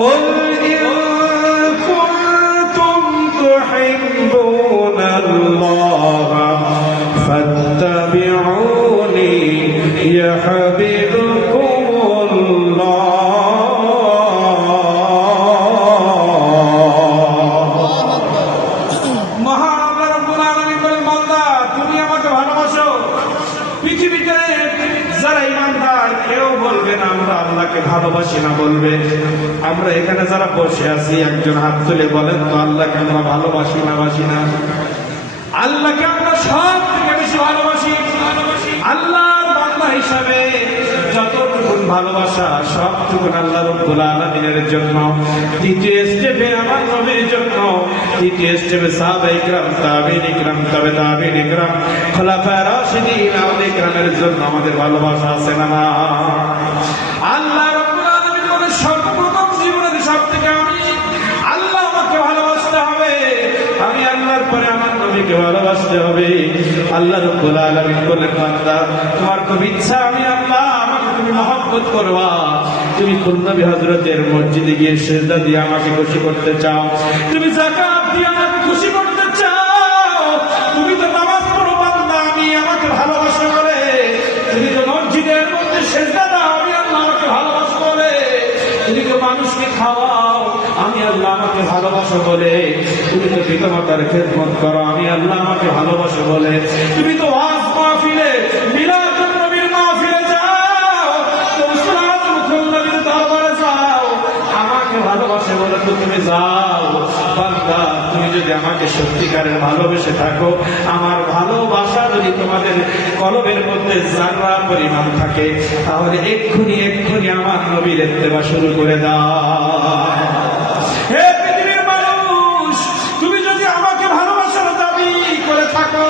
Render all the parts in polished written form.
قل إن كنتم تحبون الله فاتبعوني يحببكم الله মহান আল্লাহ রাব্বুল আলামিন বলেন বান্দা তুমি আমাকে ভালোবাসো পৃথিবীতে যারা ঈমানদার কেউ বলবে না আমরা আল্লাহকে ভালোবাসি না বলবে আমরা এখানে যারা বসে আছি একজন হাত তুলে বলেন তো আল্লাহকে আমরা ভালোবাসি না আল্লাহকে আমরা সব থেকে বেশি ভালোবাসি আল্লাহর বান্দা হিসাবে যতটুকু ভালোবাসা সবটুকু আল্লাহ রাব্বুল আলামিনের জন্য দ্বিতীয় স্টেপে আমার নবীর জন্য তৃতীয় স্টেপে সাহাবায়ে কিরাম তাবেঈন কিরাম তবে তাবেঈন কিরাম খোলাফায়ে রাশিদিন আউলিয়া কিরামের জন্য আমাদের ভালোবাসা আছে না আল্লাহ রাব্বুল আলামিন বলে সর্বপ্রথম জীবনের সব থেকে আমি আল্লাহ আমাকে ভালোবাসতে হবে আমি আল্লাহর পরে আমার নবীকে ভালোবাসতে হবে আল্লাহ রাব্বুল আলামিন বলেন বান্দা তোমার খুব ইচ্ছা আমি আল্লাহ আমাকে তুমি মহব্বত করবা তুমি কোন নবী হযরতের মসজিদে গিয়ে সিজদা দিয়ে আমাকে খুশি করতে চাও তুমি যাকাত দিয়ে আমাকে খুশি করতে চাও তুমি তো নামাজ পড়ো বান্দা আমি আমাকে ভালোবাসো বলে তুমি তো মসজিদের মধ্যে সিজদা দাও আমি আল্লাহ আমাকে ভালোবাসো বলে তুমি তো মানুষকে খাওয়াও আমি আল্লাহ আমাকে ভালোবাসো বলে তুমি তো পিতামাতার খেদমত করো আমি আল্লাহ আমাকে ভালোবাসো বলে তুমি তো ওয়াজ মাহফিলে মিলাদুন নবীর মাহফিলে যাও তওসিলাত মুখল নবীর দরবারে যাও আমাকে ভালোবাসে বলে তো তুমি যাও বান্দা তুমি যদি আমাকে সত্যিকারের ভালোবেসে থাকো আমার ভালোবাসা যদি তোমাদের কলবের মধ্যে যারা পরিমাণ থাকে তাহলে এক্ষুনি আমার নবীর ইত্তেবা শুরু করে দাও হে পৃথিবীর মানুষ তুমি যদি আমাকে ভালোবাসার দাবি করে থাকো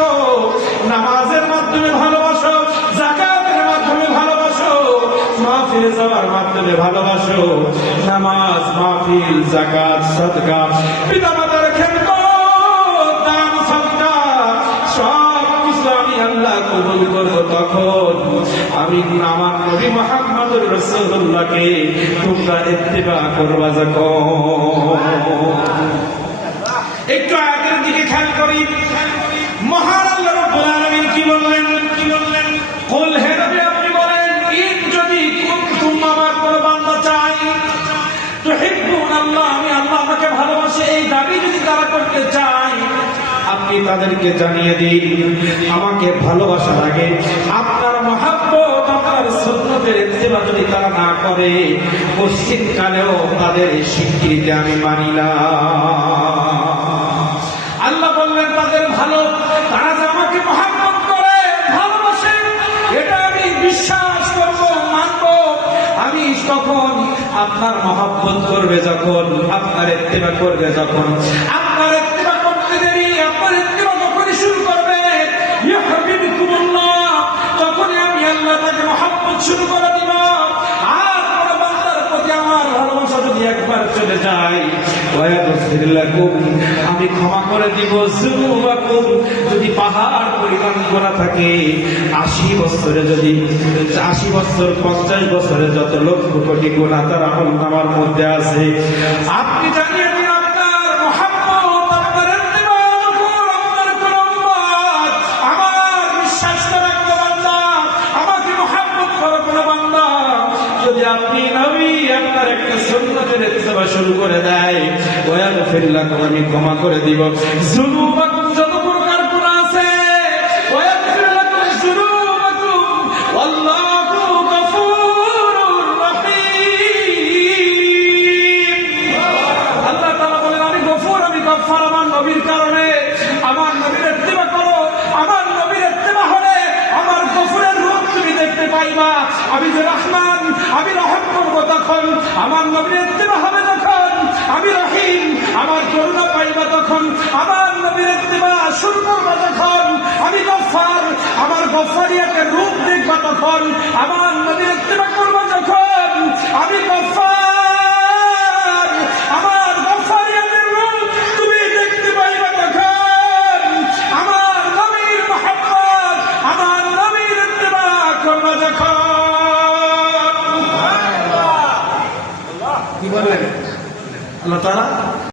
নামাজের মাধ্যমে ভালোবাসো যাকাতের মাধ্যমে ভালোবাসো মাহফিলে যাওয়ার মাধ্যমে ভালোবাসো নামাজ মাহফিল যাকাত সাদকা পিতামাতার খেদমত দান সাদকা সব কিছু আমি আল্লাহ কবুল করব তখন আমি আমার নবী মুহাম্মদুর রাসূলুল্লাহকে তোমরা ইত্তেবা করবা যখন একটু আগের দিকে খেয়াল করি মহান আল্লাহ রাব্বুল আলামিন কি বললেন কুল হে নবী আপনি বলেন ইন যদি কুনতুম আমার কোন বান্দা চাই তুহিব্বুন আল্লাহ আমি আল্লাহ আমাকে ভালোবাসি এই দাবি যদি তারা করতে চায় আপনি তাদেরকে জানিয়ে দিন আমাকে ভালোবাসা লাগে আপনার মহব্বত আপনার সুন্নতের ইত্তেবা যদি তারা না করে পশ্চিম কালেও তাদের স্বীকৃতি আমি মানি না আল্লাহ বললেন তাদের ভালো তারা যে আমাকে মহব্বত করে ভালোবাসে এটা আমি বিশ্বাস করব মানব আমি তখন আপনার মহব্বত করবে যখন আপনার ইত্তেবা করবে যখন আপনার ইত্তেবা করতে দেরি আপনার ইত্তেবা যখনই শুরু করবে ইউহিব্বুকুমুল্লাহ তখনই আমি আল্লাহ তাকে মহব্বত শুরু করে দিব আর কোন বান্দার প্রতি আমার ভালোবাসা যদি একবার চলে যায় ওয়ায়াগফির লাকুম আমি ক্ষমা করে দিব যুনুবাকুম যদি পাহাড় পরিমাণ গুনাহ থাকে 80 বছরে যদি 80 বছর 50 বছরে যত লক্ষ কোটি গুনাহ তার আমলনামার মধ্যে আছে আপনি জানিয়ে দিন আপনার মহব্বত আপনার ইত্তেবা আপনার কোন উম্মত আমার বিশ্বাস করা কোন বান্দা আমাকে মহব্বত করা কোন বান্দা যদি আপনি নবী আপনার একটা সুন্নতের ইত্তেবা শুরু করে দেয় ওয়ায়াগফির লাকুম আমি ক্ষমা করে দিব যুনুবাকুম যত প্রকার গুনাহ আছে ওয়ায়াগফির লাকুম যুনুবাকুম আল্লাহু গফুরুর রহিম আল্লাহ তাআলা বলেন আমি গফুর আমি গফফার আমার নবীর কারণে আমার নবীর ইত্তেবা করো আমার নবীর ইত্তেবা হলে আমার গফুরের রূপ তুমি দেখতে পাইবা আমি যে রহমান আমি রহম করব তখন আমার নবীর ইত্তেবা হবে তখন আমি রহিম আমার করুণা পাইবা তখন আমার নবীর ইত্তেবা শুরু করবা তখন আমি গফফার আমার গফফারিয়াতের রূপ দেখবা তখন আমার নবীর ইত্তেবা করবা যখন আমি গফফার আমার গফফারিয়াতের রূপ তুমি দেখতে পাইবা তখন আমার নবীর মহব্বত আমার নবীর ইত্তেবা করবা যখন কি বলেন আল্লাহ তাআলা